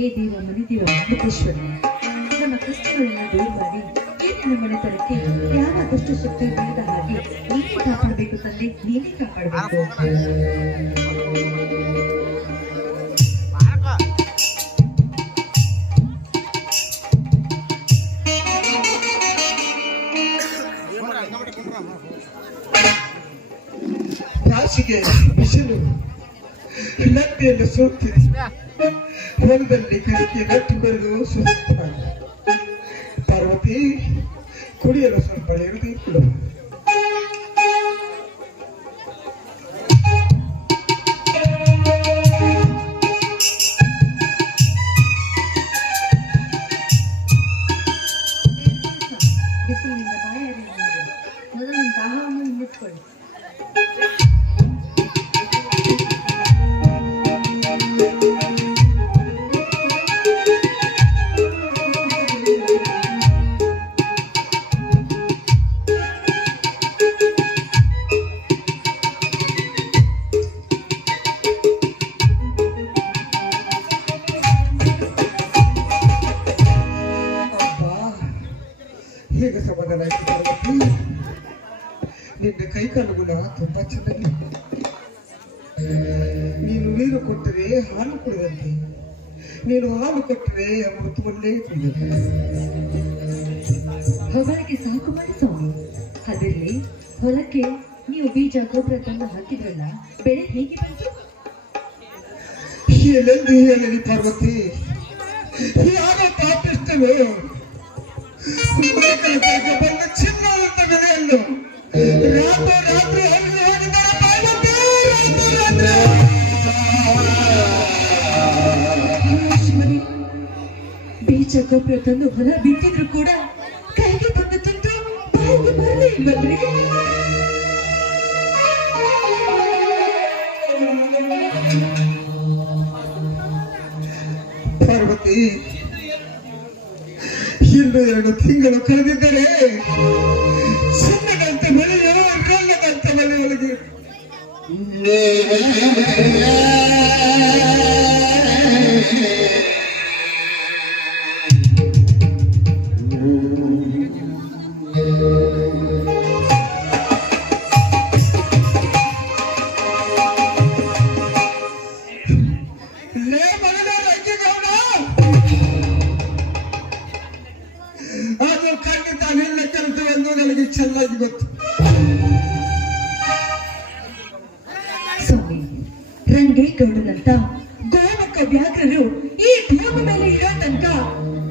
ಹೇ ದೇವ ಮನಿದೇವ ಮಹೇಶ್ವರ, ನಮ್ಮ ಕಷ್ಟಗಳನ್ನ ದೂರ ಮಾಡಿ ನಮ್ಮ ಮನೆತನಕ್ಕೆ ಯಾವ ಕಷ್ಟ ಶಕ್ತಿ ಬೀಳದ ಹಾಗೆ ನೀನೇ ಕಾಪಾಡಬೇಕು ತಂದೆ, ನೀನೇ ಕಾಪಾಡಬೇಕು. ರಾಶಿಗೆ ಬಿಸಿಲು ಲಬ್ಬಿಯನ್ನು ಸೋಕ್ತಿದೆ, ಹೊಲದಲ್ಲಿ ಕಡಿಕೆ ನಟ್ಟು ಬರೆದು ಸುತ್ತ ಪಾರ್ವತಿ ಕುಡಿಯಲು ಸ್ವಲ್ಪ ಎಳದಿ ಕೊಡು. ಬಿಸಿಲಿನಿಂದ ಬಾಯಾರಿ ಮೊದಲು ದಾಹವನ್ನು ನಿಲ್ಲಿಸ್ಕೊಳ್ಳಿ. ಹೇಗೆ ಸಮಾಧಾನ ಆಯ್ತು ಪಾರ್ವತಿ? ನಿನ್ನ ಕೈಕಾಲುಗಳ ತುಂಬಾ ಚೆನ್ನಾಗಿ. ನೀನು ನೀರು ಕೊಟ್ಟರೆ ಹಾಲು ಕುಡಿದಂತೆ, ನೀನು ಹಾಲು ಕೊಟ್ಟರೆ ಅಮೃತವನ್ನೇ ಕುಡಿದಂತೆ. ಹೊಗಳಿಗೆ ಸಾಕು ಮಾಡಿ ಸ್ವಾಮಿ. ಅದಿರ್ಲಿ, ಹೊಲಕ್ಕೆ ನೀವು ಬೀಜ ಗೊಬ್ಬರ ತಂದು ಹಾಕಿದ್ರಲ್ಲ, ಬೆಳೆ ಹೇಗೆ ಬಂತು? ಎಲ್ಲೆಂದು ಹೇಳಲಿ ಪಾರ್ವತಿ, ಯಾವ ಪಾಪಿಸ್ತವೋ ಬಂದ ಚಿನ್ನವಂತ ಬೆಲೆಯನ್ನು ರಾತ್ರಿ ಬೀಜ ಗೊಬ್ಬರ ತಂದು ಹೊಲ ಬಿತ್ತಿದ್ರು ಕೂಡ ಕೈಗೆ ಬಂದು ತಂದು ಬಾಯಿಗೆ ಬರಲೇ ಇಲ್ವಲ್ರಿ? ಪಾರ್ವತಿ, ಇನ್ನು 2 ತಿಂಗಳು ಕಳೆದಿದ್ದರೆ ಚಿನ್ನದಂತೆ ಮಳೆಯೋ ಕಳ್ಳದಂತೆ ಮಳೆಯೊಳಗೆ ಅದು ಖಂಡಿತ ನಿನ್ನ ಕೆಲಸವೆಂದು ನನಗೆ ಚೆನ್ನಾಗಿ ಗೊತ್ತು. ಸ್ವಾಮಿ, ರಂಗೇಗೌಡರಂತ ಗೋಮಕ ವ್ಯಾಘ್ರರು ಈ ಭೂಮಿ ಮೇಲೆ ಇರೋ ತನಕ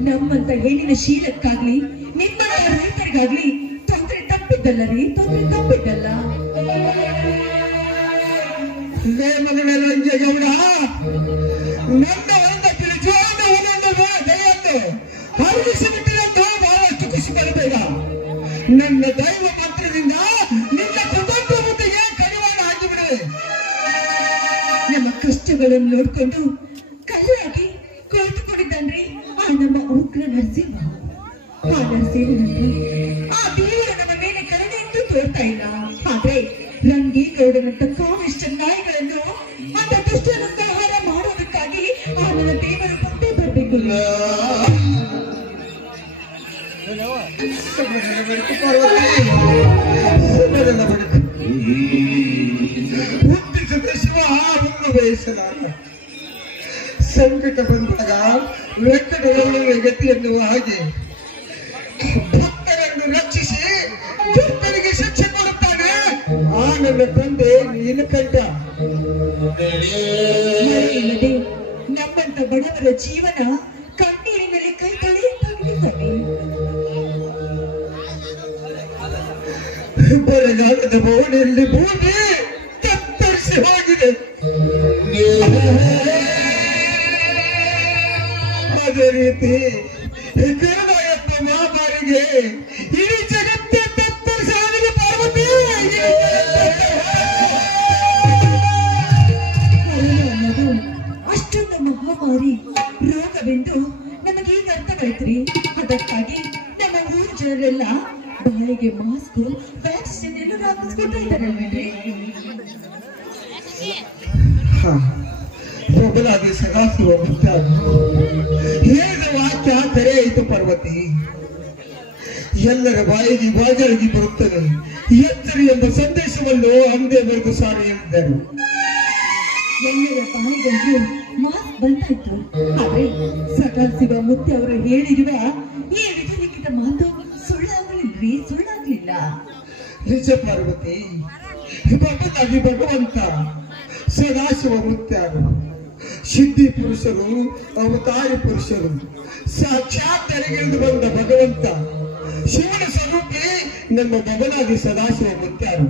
ನಮ್ಮಂತ ಹೆಣ್ಣಿನ ಶೀಲಕ್ಕಾಗ್ಲಿ ನಿಮ್ಮಂತ ರೈತರಿಗಾಗ್ಲಿ ತೊಂದರೆ ತಪ್ಪಿದ್ದಲ್ಲ ರೀ, ತೊಂದರೆ ತಪ್ಪಿದ್ದಲ್ಲ. ಮಗನ ರಂಗೇಗೌಡ, ನನ್ನ ಒಂದು ತಿಳಿಜೋದ ಒಂದೊಂದು ದಯೆಯನ್ನು ಹರಿಸಿಬಿಟ್ಟಿದ್ದು ಬಹಳಷ್ಟು ಖುಷಿ ಪಡಬೇಡ. ನನ್ನ ದೈವ ಮಂತ್ರದಿಂದ ನಿನ್ನ ಕುಟುಂಬ ಮುಟ್ಟಿಗೆ ಕಡಿವಾಣ ಆಗಿಬಿಡೆ. ನಮ್ಮ ಕಷ್ಟಗಳನ್ನು ನೋಡ್ಕೊಂಡು ಕಲ್ಲಾಗಿ ಕುಳಿತುಕೊಂಡಿದ್ದಾನ್ರಿ ಆ ನಮ್ಮ ಉಗ್ರ ನರಸಿಂಹ. ಆ ನರಸಿಂಹನಂತೂ ಆ ದೇವರು ನಮ್ಮ ಮೇಲೆ ಕರುಣೆಯನ್ನು ತೋರ್ತಾ ಇಲ್ಲ. ಆದ್ರೆ ರಂಗೇಗೌಡನಂತ ಕಾವಿಷ್ಟ ನಾಯಿಗಳನ್ನು ಅಂತ ದುಷ್ಟನ ಸಂಹಾರ ಮಾಡೋದಕ್ಕಾಗಿ ಆ ನನ್ನ ದೇವರು ಬಂದೇ ಬರ್ಬೇಕು. ವಯಸ್ಸಲಾರ ಸಂಕಟ ಬಂದಾಗ ವೆಂಕಟರಮಣ ಗತಿ ಎನ್ನುವ ಹಾಗೆ ಭಕ್ತರನ್ನು ರಕ್ಷಿಸಿ ದುಷ್ಟರಿಗೆ ಶಿಕ್ಷೆ ಕೊಡುತ್ತಾನೆ ಆ ನನ್ನ ತಂದೆ ನೀಲಕಂಠ. ಇಲ್ಲದೆ ನಮ್ಮಂತ ಬಡವರ ಜೀವನ ಕಣ್ಣೀರಿನಲ್ಲಿ ಕೈ ತೊಳೆಯುತ್ತಾಗಿದೆ. ಬರಗಾಲದ ಬೋಣಿಯಲ್ಲಿ ಭೂಮಿ ತತ್ತರಿಸಿ ಹೋಗಿದೆ. ಅದೇ ರೀತಿ ಕರುಣಾಯಪ್ಪ ಮಹಾಮಾರಿಗೆ ಇಡೀ ಜಗತ್ತೇ ತತ್ತರಿಸಿ ಹೋಗಿದೆ. ಪಾರ್ವತಿ, ಅನ್ನೋದು ಅಷ್ಟೊಂದು ಮಹಾಮಾರಿ ರೋಗವೆಂದು ನಮಗೀಗ ಅರ್ಥವಾಯ್ತ್ರಿ. ಅದಕ್ಕಾಗಿ ನಮ್ಮ ಊರು ಜನರೆಲ್ಲ ಬಾಯಿಗೆ ಮಾಸ್ಕ್, ವ್ಯಾಕ್ಸಿನ್ ಎಲ್ಲ ಹಾಕಿಸ್ಕೊತಾ ಇದ್ದಾರಲ್ವೇನ್ರಿ? ಬಬಲಾದಿ ಸದಾಶಿವ ಮುತ್ತ ಹೇಳಿದ ವಾಕ್ಯ ಕರೆ ಆಯಿತು ಪಾರ್ವತಿ. ಎಲ್ಲರ ಬಾಯಿಗೆ ಬಾಜಾರಿಗೆ ಬರುತ್ತದೆ ಎತ್ತರಿ ಎಂಬ ಸಂದೇಶವನ್ನು ಅಂದೇ ಬರೆದು ಸಾರಿ ಹೇಳಿದ್ದರು. ಎಲ್ಲರ ಬಾಯಿಗಂತೂ ಮಾತು ಬಂದಾಯ್ತು. ಆದ್ರೆ ಸದಾಶಿವ ಮುತ್ತೆ ಅವರು ಹೇಳಿರುವ ಈ ವಿಧಲಿಖಿತ ಮಾತು ಸುಳ್ಳಾಗಲಿಲ್ರಿ, ಸುಳ್ಳಾಗ್ಲಿಲ್ಲ. ನಿಜ ಪಾರ್ವತಿ, ಬಬಲಾದಿ ಭಗವಂತ ಸದಾಶಿವ ಮುತ್ಯಾರು ಸಿದ್ಧಿ ಪುರುಷರು, ಅವತಾರಿ ಪುರುಷರು, ಸಾಕ್ಷಾತ್ ತೆರೆಗಿಳಿದು ಬಂದ ಭಗವಂತ ಶಿವನ ಸ್ವರೂಪಿ ನಮ್ಮ ಬಬಲಾದಿ ಸದಾಶಿವ ಮುತ್ಯಾರು.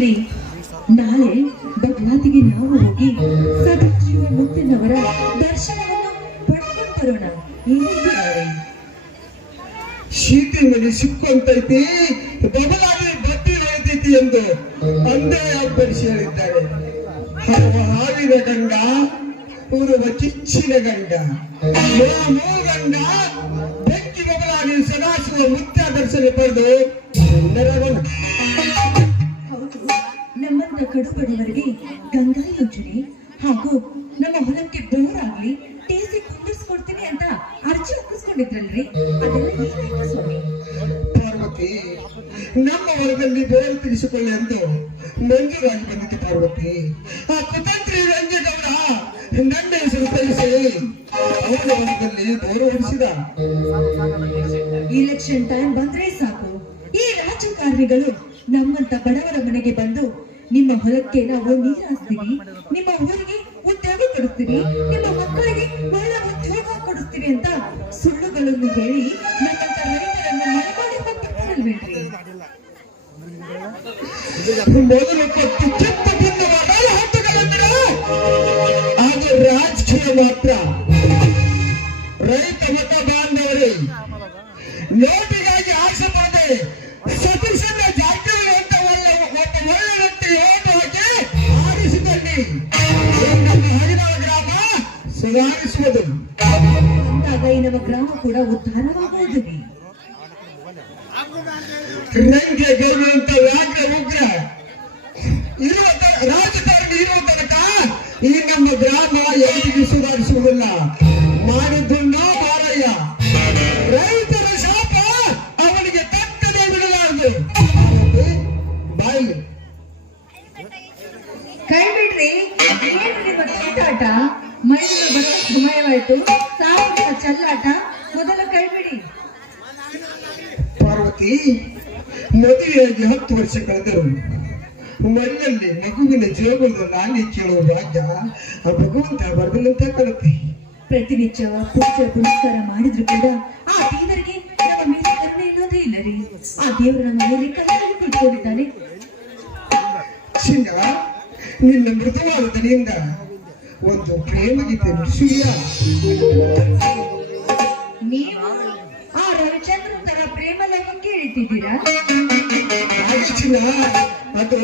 ರೀ, ನಾಳೆ ಬಬಲಾದಿಗೆ ನಾವು ಹೋಗಿ ಸದಾಶಿವ ಮುತ್ತಿನವರ ದರ್ಶನವನ್ನು ಪಡ್ಕೊಂಡು ಬರೋಣ. ಏನಿದ್ದಾರೆ ಶೀತಿ ಮನೆ ಸಿಕ್ಕುವಂತೈತಿ, ಬಬಲಾದಿ ಬತ್ತಿ ಹೋಯ್ತೈತಿ ಎಂದು ಅಂದೇ ಅಬ್ಬರಿಸಿ ಹೇಳಿದ್ದಾರೆ. ಹರುವ ಹಾವಿನ ಗಂಡ, ಉರುವ ಕಿಚ್ಚಿನ ಗಂಡ, ಮೋ ಗಂಡ ಬೆಂಕಿ ಬಬಲಾದಿ ಸದಾಶಿವ ಮುತ್ಯ ದರ್ಶನ ಪಡೆದು ನೆರವನ್ನು. ಹೌದು, ನಮ್ಮನ್ನ ಕಡುಬಡವರಿಗೆ ಗಂಗಾ ಯೋಜನೆ ಹಾಗೂ ನಮ್ಮ ಹೊಲಕ್ಕೆ ಬೋರ್ ಆಗ್ಲಿ ಟೇಸಿ ಕುಂದಿಸ್ಕೊಡ್ತೀನಿ ಅಂತ ಅರ್ಜಿ ಹಾಕಿಸ್ಕೊಂಡಿದ್ರಲ್ರಿ, ಅದೆಲ್ಲ ಏನಾಯ್ತು ಸ್ವಾಮಿ? ಪಾರ್ವತಿ, ನಮ್ಮ ಹೊಲದಲ್ಲಿ ಬೋರ್ ತಿಳಿಸಿಕೊಳ್ಳಿ ಎಂದು ಮಂಜೂರಾಗಿ ಬಂದಿತ್ತು ಪಾರ್ವತಿ. ಆ ಕುತಂತ್ರಿ ರಂಜಗೌಡ ನನ್ನ ಹೆಸರು ಕಳಿಸಿ ಅವರ ಹೊಲದಲ್ಲಿ ಬೋರ್ ಹೊಡಿಸಿದ. ಇಲೆಕ್ಷನ್ ಟೈಮ್ ಬಂದ್ರೆ ಸಾಕು, ಈ ರಾಜಕಾರಣಿಗಳು ನಮ್ಮಂತ ಬಡವರ ಮನೆಗೆ ಬಂದು ನಿಮ್ಮ ಹೊಲಕ್ಕೆ ನಾವು ನೀರು ಹಾಸ್ತೀವಿ, ನಿಮ್ಮ ಊರಿಗೆ ಉದ್ಯೋಗ ಕೊಡಿಸ್ತೀವಿ, ನಿಮ್ಮ ಮಕ್ಕಳಿಗೆ ಒಳ್ಳೆ ಉದ್ಯೋಗ ಕೊಡಿಸ್ತೀವಿ ಅಂತ ಸುಳ್ಳುಗಳನ್ನು ಹೇಳಿ ನಮ್ಮಂತ ರೈತರನ್ನು ಮನೆಮಾಡಿ ಹೋಗ್ತಿರ್ತಾರಲ್ವೇನ್ರಿ? ಮೊದಲು ಕೊಟ್ಟು ಕೆಟ್ಟ ಭಿನ್ನವಾದ ಹಕ್ಕುಗಳಿದ್ರೆ ಅದು ರಾಜಕೀಯ ಮಾತ್ರ. ರೈತ ಮತ ಬಾಂಧವರೇ, ನೋಟಿಗಾಗಿ ಆಸೆ ಪಡೆ ಸತೀಶನ ಜಾರಕಿಹೊಳಿ ಅಂತ ಒಬ್ಬ ಒಳ್ಳೆ ವ್ಯಕ್ತಿಗೆ ಓಟು ಹಾಕಿ ಆರಿಸಿದಲ್ಲಿ ನಮ್ಮ ಹರಿನಾಳ ಗ್ರಾಮ ಸುಧಾರಿಸುವುದು. ಅಂದಾಗ ಈ ನಮ್ಮ ಗ್ರಾಮ ಕೂಡ ಉದ್ಧಾರವಾಗುವುದು. ರಂಗೆ ಗೌರವಂತ ವ್ಯಾಘ್ರ ಉಗ್ರ ಇರುವ ರಾಜಕಾರಣಿ ಇರುವ ತನಕ ಈ ನಮ್ಮ ಗ್ರಾಮ ಯಾರಿಗೂ ಸುಧಾರಿಸುವುದಿಲ್ಲ. ಮಾಡಿದ್ದುಣ್ಣ ಬಾರಯ್ಯ, ರೈತರ ಶಾಪ ಅವನಿಗೆ ತಕ್ಕದೆ ಬಿಡಲಾರದು. ಬಾಯಿ ಕೈ ಬಿಡ್ರಿ, ಏನ್ರಿ ತುಂಟಾಟ? ಮೈಸೂರು ಬರೋ ಸಮಯವಾಯ್ತು, ಸಾವು ಚಲ್ಲಾಟ, ಮೊದಲ ಕೈ ಬಿಡಿ. ಪಾರ್ವತಿ, ಮದುವೆಯಾಗಿ 10 ವರ್ಷ ಕಳೆದರು. ಮನೆಯಲ್ಲಿ ಮಗುವಿನ ಜೀವನದ ನಾಲಿ ಕೇಳುವ ಭಾಗ್ಯ ಆ ಭಗವಂತ ಬರದಿಲ್ಲಂತ ಕಾಣುತ್ತೆ. ಪ್ರತಿನಿತ್ಯ ಪೂಜೆ ಪುನಸ್ಕಾರ ಮಾಡಿದ್ರು ಕೂಡ ಆ ದೇವರಿಗೆ ನಮ್ಮ ಮೇಲೆ ಕರುಣೆ ಇರೋದೇ ಇಲ್ಲ ರೀ. ಆ ದೇವರು ನಮ್ಮ ಮೇಲೆ ಕರುಣೆ ಕುಳಿತುಕೊಂಡಿದ್ದಾನೆ. ಚಿನ್ನ, ನಿನ್ನ ಮೃದುವಾದ ದನಿಯಿಂದ ಒಂದು ಪ್ರೇಮ ಗೀತೆ ನುಡಿಸುವಿಯ? ನೀವು ಆ ರವಿಚಂದ್ರನ್ ತರ ಪ್ರೇಮ ಲೈಫ್ ಕೇಳಿಟ್ಟಿದ್ದೀರಾ? ಹಾಗೆ ಚಿನ್ನ, ಅದು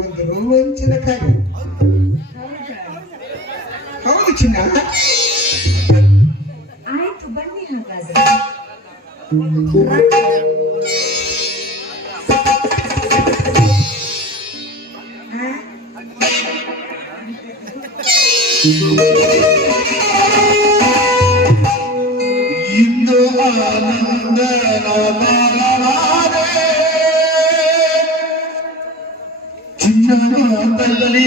ಒಂದು ರೋಮಾಂಚನಕಾರಿ. ಹೌದು ಚಿನ್ನ. ಆಯ್ತು, ಬನ್ನಿ ಹಾಗಾದ್ರೆ. ಇಂದು ಆನಂದ ಚಿನ್ನದಲ್ಲಿ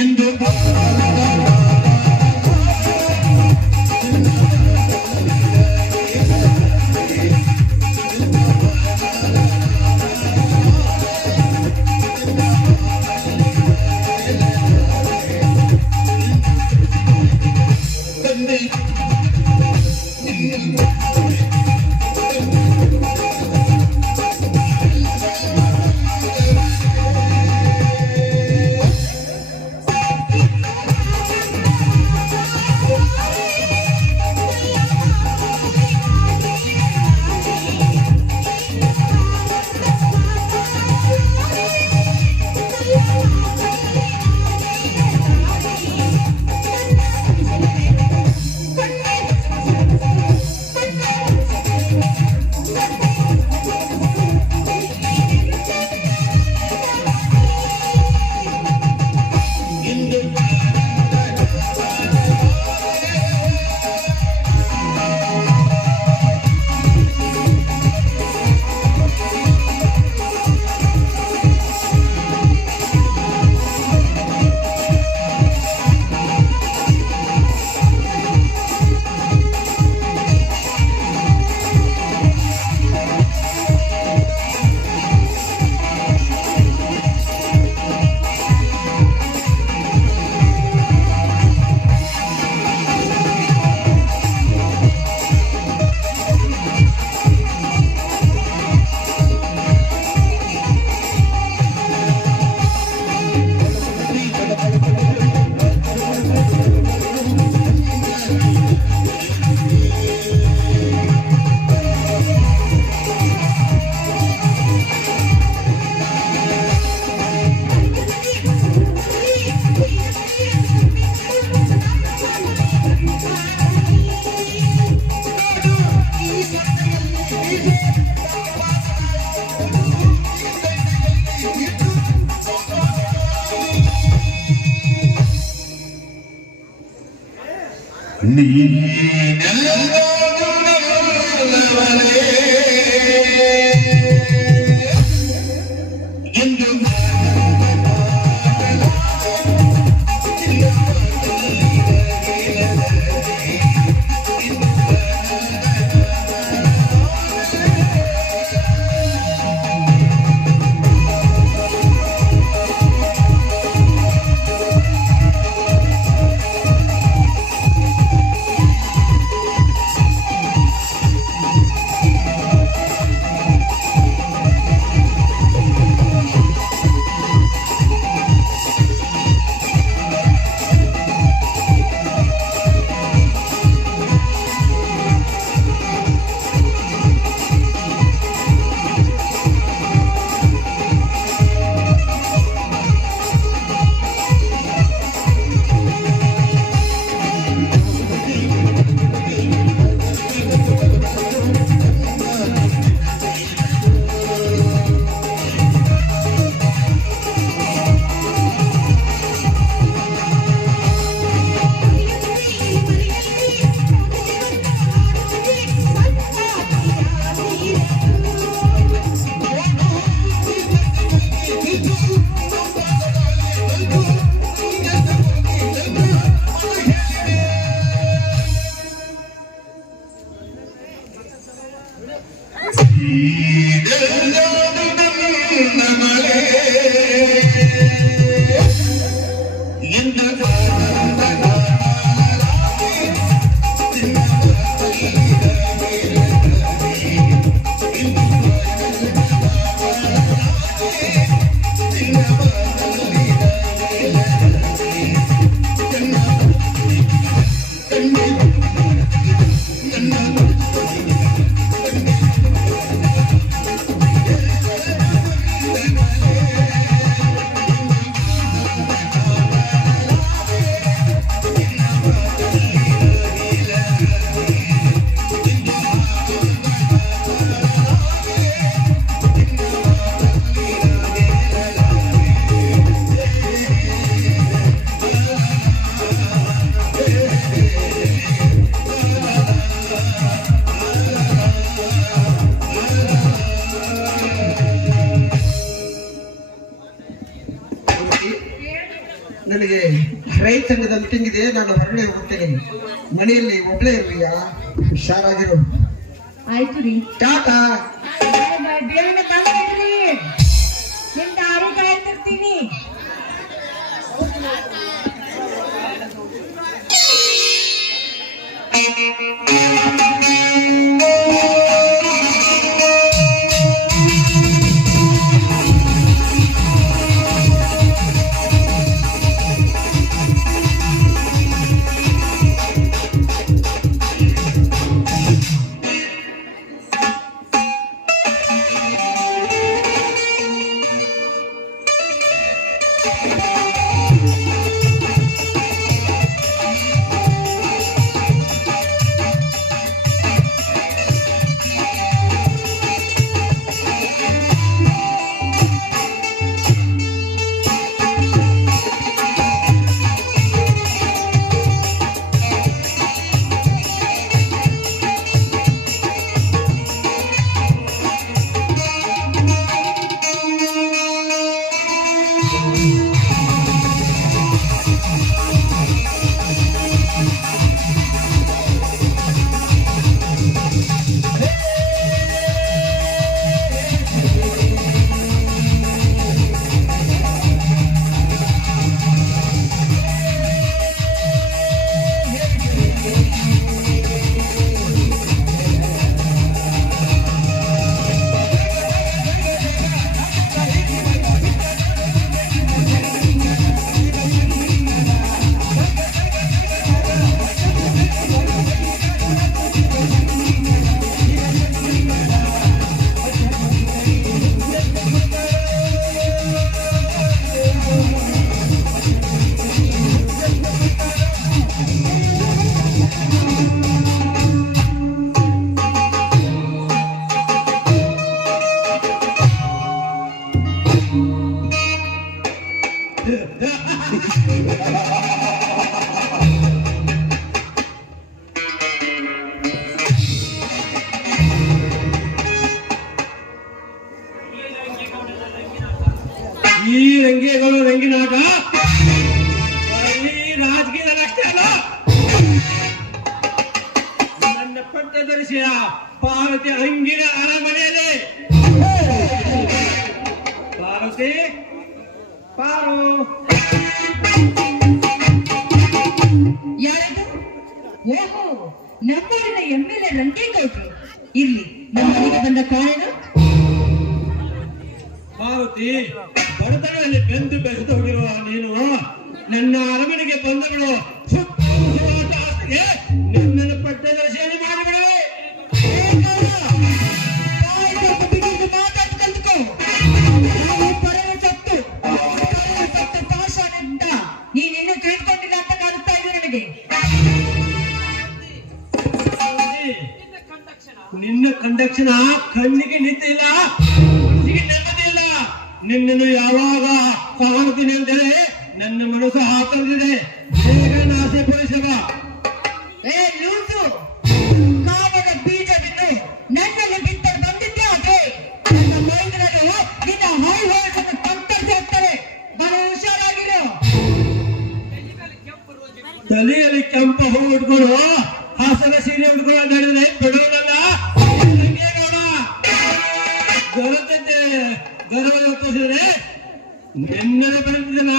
ಇಂದು ತಂದೆ ನನಗೆ ರೈತ ಸಂಘದ ಮೀಟಿಂಗ್ ಇದೆ, ನಾನು ಹೊರಗಡೆ ಹೋಗ್ತೇನೆ. ಮನೆಯಲ್ಲಿ ಒಬ್ಳೇ ಇರ್ಲಿಯಾ? ಹುಷಾರಾಗಿರು. ಆಯ್ತು ರೀ. ಟಾಟಾ. ಬೇರೆ ತಂದ್ಬಿಡ್ರಿ, ನಿಮ್ ದಾರಿ ಕಾಯ್ತಿರ್ತೀನಿ. ಈ ರಂಗೇಗೌಡ ರಂಗಿನಾಟ ಈ ರಾಜಕೀಯದಲ್ಲಿ ಅಷ್ಟೇ ಅಲ್ಲ, ನನ್ನ ಪಟ್ಟದರ್ಶಿಯ ಪಾರ್ವತಿ ಅಂಗಿನ ಅರಮನೆಯಲ್ಲಿ ಪಾರ್ವತಿ ಪಾರು ಯಾರದು? ಓಹೋ, ನಮ್ಮೂರಿನ MLA ರಂಗೇಗೌಡರು. ಇಲ್ಲಿ ನಮ್ಮ ಮನೆಗೆ ಬಂದ ಕಾರಣ? ಪಾರ್ವತಿ, ಬಡತನದಲ್ಲಿ ಬೆಂದು ಬೆಸೆದು ಹೋಗಿರುವ ನೀನು ನನ್ನ ಅರಮನೆಗೆ ಬಂದಗಳು ಆಸ್ತಿಗೆ ನಿನ್ನನ್ನು ಪಟ್ಟದರ್ಶಿಯನ್ನು ಮಾಡಿಬಿಡುವೆ. ನೀನೇನು ತಿಳ್ಕೊಂಡಿಲ್ಲ ಅಂತ ಕಾಣಿಸ್ತಾ ಇದೆ ನನಗೆ. ನಿನ್ನ ಕಂಡಕ್ಷಣ ಕಣ್ಣಿಗೆ ನಿಂತಿಲ್ಲ, ಮನಸ್ಸಿಗೆ ನೆಮ್ಮದಿ ಇಲ್ಲ. ನಿನ್ನನ್ನು ಯಾವಾಗ ಕಾಣುತ್ತೀನಿ ಅಂದರೆ ನನ್ನ ಮನಸ್ಸು ಆತಂದಿದೆ. ಬೇಗ ನಾಸೆ ಪಡಿಸಬ. ಏ ಲೂಸು, ಕಾಮದ ಬೀಜವಿದ್ದು ನನ್ನಲ್ಲಿ ಬಿತ್ತಲು ಬಂದಿದ್ದೆ. ಅದೇ ನನ್ನ ಮೈದರರು ನಿನ್ನ ಹೈಹೊಳಸನ್ನು ಕತ್ತರಿಸಿ ಹೋಗ್ತಾರೆ. ಬಹಳ ಹುಷಾರಾಗಿರು. ತಲೆಯಲ್ಲಿ ಕೆಂಪ ಹೂ ಉಟ್ಕೊಂಡು ಹಾಸನ ಸೀರೆ ಉಟ್ಕೊಂಡು ನಡೆದ್ರೆ ಬಿಡುವುದಲ್ಲ. ರಂಗೇಗೌಡ ಗರತದ್ದೆ ಗರ್ವದ ತೋರಿಸಿದ್ರೆ ನಿನ್ನನ್ನು ಬಂದಿದ್ದನ.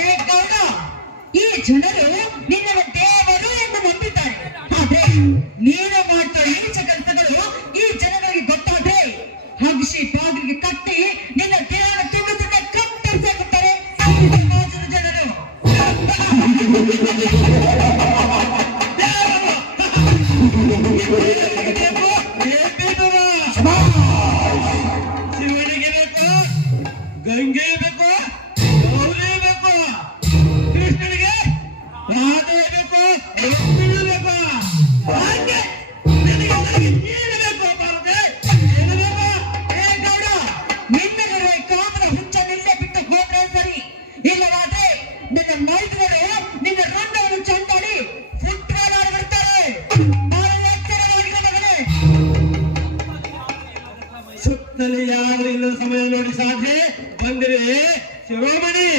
ಏ ಗೌಡ, ಈ ಜನರು ನಿನ್ನನ್ನು ದೇವರು ಎಂದು ನಂಬಿದ್ದಾರೆ. ಆದ್ರೆ ನೀನು ಮಾಡ್ತಾ ನೀಚ ಕೆಲಸಗಳು ಈ ಜನರಿಗೆ ಗೊತ್ತಾದ್ರೆ ಹಗ್ಸಿ ಬಾಗಿಲಿಗೆ ಕಟ್ಟಿ ನಿನ್ನ ದೇಹದ ತುಂಡುತ್ತನ್ನ ಕತ್ತರಿಸಾಗುತ್ತಾರೆ ಸಮಾಜದ ಜನರು. ಶಿವನಿಗೆ ಬೇಕು, ಗಂಗೆ ಬೇಕು, ಗೌರಿ ಬೇಕು, ಕೃಷ್ಣನಿಗೆ ರಾಧೆ ಬೇಕು, ರುಕ್ಮಿಣಿ ಬೇಕು. ಹಾಗೆ ನಿನಗೆ ನೀನು ಬೇಕು ಪಾರ್ವತಿ, ನೀನು ಬೇಕು. ಏ ಗೌಡ, ನಿನ್ನಲ್ಲಿರುವ ಈ ಕಾಮದ ಹುಚ್ಚನ್ನೆಲ್ಲೇ ಬಿಟ್ಟು ಹೋದ್ರೆ ಸರಿ. ಇಲ್ಲವಾದ್ರೆ ನನ್ನ ಮೈದರರು ನಿನ್ನ ರಂಗವನ್ನು ಚಂದಾಡಿ ಫುಟ್ಬಾಲ್ ಆಡಿ ಬಿಡ್ತಾರೆ. ಬಹಳ ಎಚ್ಚರವಾಗಿರು ಮಗನೇ. ಸುತ್ತಲೇ ಯಾರು ಇಲ್ಲದ ಸಮಯ ನೋಡಿ ಸಾಧ್ಯ ಬಂದಿರುವೆ ಶಿರೋಮಣಿ.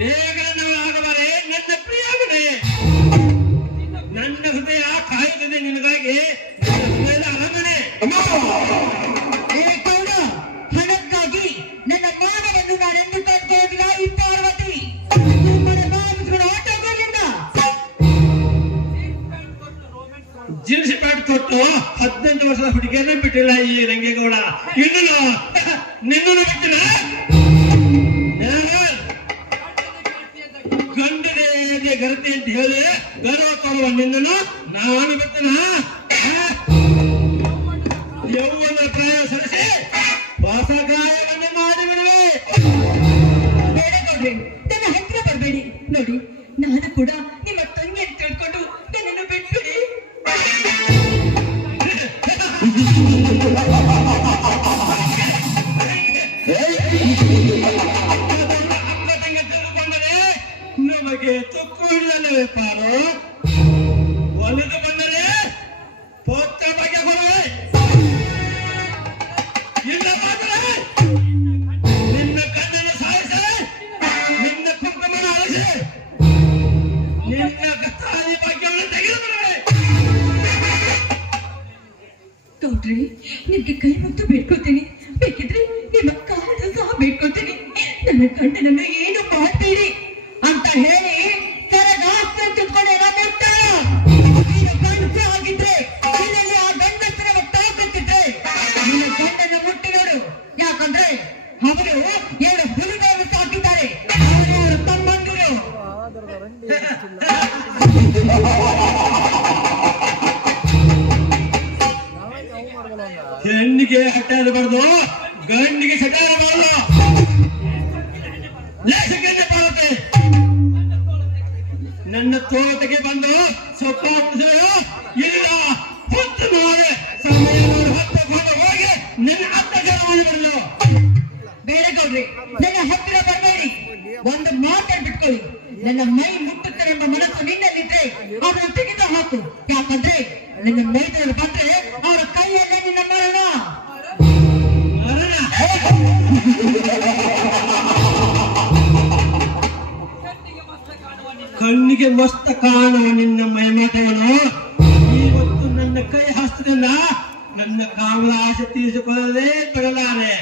ಬೇಗ ಆಗಬಾರೆ ನನ್ನ ಪ್ರಿಯ ಮನೆ. ನನ್ನ ಹೃದಯ ಕಾಯುತ್ತದೆ ನಿನಗಾಗಿ. ನನ್ನ ಹೃದಯದ ಅರಮನೆ. ಏ ಗೌಡ, ಹಣಕ್ಕಾಗಿ ನನ್ನ ಮಾನವನ್ನು ನಾನೆಂದು ಕರ್ಕೋದಿಲ್ಲ. ಈ ಪಾರ್ವತಿ ನಿಮ್ಮನ್ನ ಮಾವಿಸ್ಕೊಂಡು ಆಟ ಹೋಗೋದ್ರಿಂದ ಜೀನ್ಸ್ ಪ್ಯಾಂಟ್ ಕೊಟ್ಟು 18 ವರ್ಷದ ಹುಡುಗಿಯನ್ನೇ ಬಿಟ್ಟಿಲ್ಲ ಈ ರಂಗೇಗೌಡ. ಇನ್ನೂ ನಿನ್ನನ್ನು ಬಿಟ್ಟಿಲ್ಲ. ಗಂಡನೇ ಗರತಿ ಅಂತ ಹೇಳಿ ಗರ್ವ ತರುವ ನಿನ್ನನ್ನು ನಾನು ಬಿಟ್ಟನ. ಯೌವನ ಪ್ರಾಯ ಸರಿಸಿ ಹೊಸಗಾಯವನ್ನು ಮಾಡಿಬಿಡುವೆ. ಬೇಡ ಗೌಡ್ರೆ, ನನ್ನ ಹತ್ರ ಬರಬೇಡಿ. ನೋಡಿ, ನಾನು ಕೂಡ ನಿಮ್ಮ ತಂಗಿಯನ್ನು ತಿಳ್ಕೊಂಡು ನನ್ನನ್ನು ಬಿಟ್ಬಿಡಿ. ಅಕ್ಕ ತಂಗಿ ತಿಳ್ಕೊಂಡರೆ ನಮಗೆ ತುಕ್ಕು ಹಿಡಿದಲ್ಲವೇ ಪಾರು. ಒಲಿದು ಬಂದರೆ ಪೋತ್ರ ಬಗ್ಗೆ ಕೊಡುವೆ. ಇಲ್ಲ ಮಾತ್ರ ನಿನ್ನ ಕಣ್ಣನ್ನು ಸಾಯಿಸಿ, ನಿನ್ನ ಕುಂಕುಮನ ಅಳಿಸಿ, ನಿನ್ನ ತಾಯಿ ಭಾಗ್ಯವನ್ನು ತೆಗೆದುಬಿಡುವೆ. ಗೌಡ್ರೆ, ನಿಮ್ಗೆ ಕೈ ಮುತ್ತು ಬೇಡ್ಕೋತೀನಿ. ಬೇಕಿದ್ರೆ ನಿಮ್ಮ ಕಾಲು ಸಹ ಬೇಡ್ಕೋತೀನಿ. ನನ್ನ ಗಂಡನನ್ನು ಏನು ಮಾಡಬೇಡಿ ಅಂತ ಹೇಳಿ ಸರಗಾಸ್ತ್ರ ತಿಳ್ಕೊಂಡು ಎಲ್ಲ ಬಿಡ್ತಾರ. ನೀನು ಗಂಡಸೆ ಆಗಿದ್ರೆ ನಿನ್ನಲ್ಲಿ ಆ ಗಂಡಸರ ತಾಕತ್ತಿದ್ರೆ ನಿನ್ನ ಗಂಡನ ಮುಟ್ಟಿ ನೋಡು. ಯಾಕಂದ್ರೆ ಅವರು 2 ಹುಲಿಗಳನ್ನು ಸಾಕಿದ್ದಾರೆ. ಅವರು ತಮ್ಮಂದಿರು. ಹೆಣ್ಣಿಗೆ ಹಟ್ಟೆ ಆಗಬಾರ್ದು, ಗಂಡಿಗೆ ಸಟೆ ಆಗಬಾರ್ದು. ಲೇಸಕ್ಕೆ ಪಾರತೆ ನನ್ನ ತೋಟಕ್ಕೆ ಬಂದು ಸೊಪ್ಪ ಇಲ್ಲ ಹೊತ್ತು ನೋಡಿ ಸಮಯ ನೋಡಿ ಹೊತ್ತು ಹೋಗಿ ನಿನ್ನ ಅತ್ತ ಜನ ಬರಲು ಹೇ ನಿನ್ನ ಮೇಯ್ದವರು ಬಂದ್ರೆ ಅವರ ಕೈಯಲ್ಲೇ ನಿನ್ನ ಮರಣ. ಮರಣ? ಕಣ್ಣಿಗೆ ಮಸ್ತ ಕಾಣುವ ನಿನ್ನ ಮೈಮಟವನು ಇವತ್ತು ನನ್ನ ಕೈ ಹಸ್ತದಿಂದ ನನ್ನ ಕಾಮದ ಆಸೆ ತೀರಿಸಿಕೊಳ್ಳದೆ ತಗಲಾರೆ.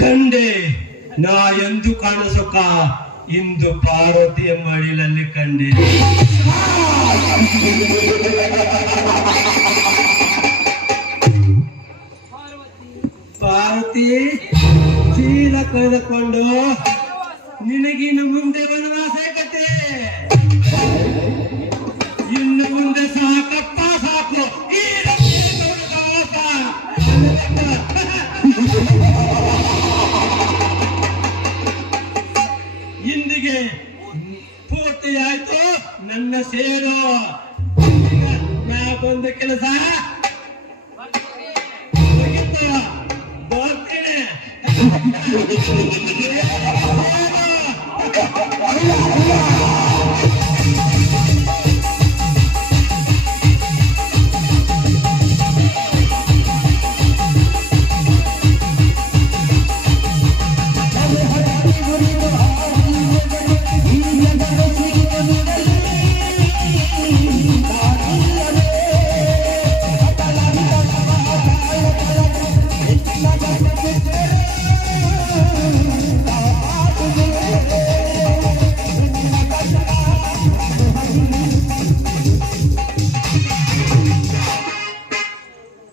ಕಂಡೆ ನಾ ಎಂದು ಕಾಣಿಸೋಕ ಇಂದು ಪಾರ್ವತಿಯ ಮಡಿಲಲ್ಲಿ ಕಂಡೆ. ಪಾರ್ವತಿ ಚೀಲ ಕಳೆದುಕೊಂಡು ನಿನಗಿನ್ನು ಮುಂದೆ ವನವಾಸ ಕತೆ. ಇನ್ನು ಮುಂದೆ ಸಾಕಪ್ಪ ಸಾಕು ಈ ಇಂದಿಗೆ ಪೂರ್ತಿಯಾಯ್ತು ನನ್ನ ಸೇರು. ನಾ ಬಂದ ಕೆಲಸ ಮುಗಿತು, ಬರ್ತೀನಿ.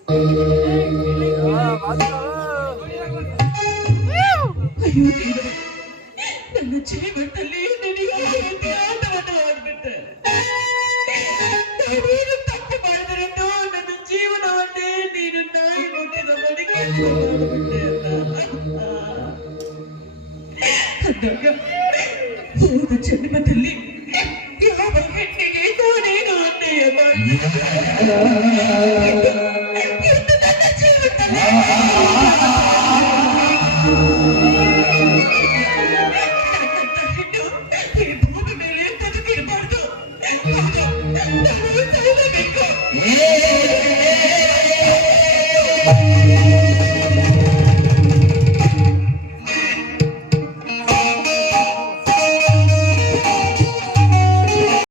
ಅಯ್ಯೋ ದೇವರೇ, ನನ್ನ ಜೀವನದಲ್ಲಿ ನಿನಗೆ ಆಟವನ್ನು ಆಡ್ಬಿಟ್ಟೆ. ನಾನೇನು ತಪ್ಪು ಮಾಡಿದ್ರೆಂದು ನನ್ನ ಜೀವನವನ್ನೇ ನೀನು ನಾಯಿ ಮುಟ್ಟಿದ ಬಳಿಕೆ ಮಾಡಿಬಿಟ್ಟೆ ಅಂದಾಗ ಹೋದ ಜನ್ಮದಲ್ಲಿ ಯಾವ ಹೆಣ್ಣಿಗೆ ನಾನೇನು ಅನ್ಯಾಯ ಮಾಡಿದೆ ಎಂದು ನನ್ನ ಜೀವನದಲ್ಲಿ ಈ ಭೂಮಿ ಮೇಲೆ ಬದುಕಿರಬಾರ್ದು. ನಾನು ಸಾಯಲೇಬೇಕು.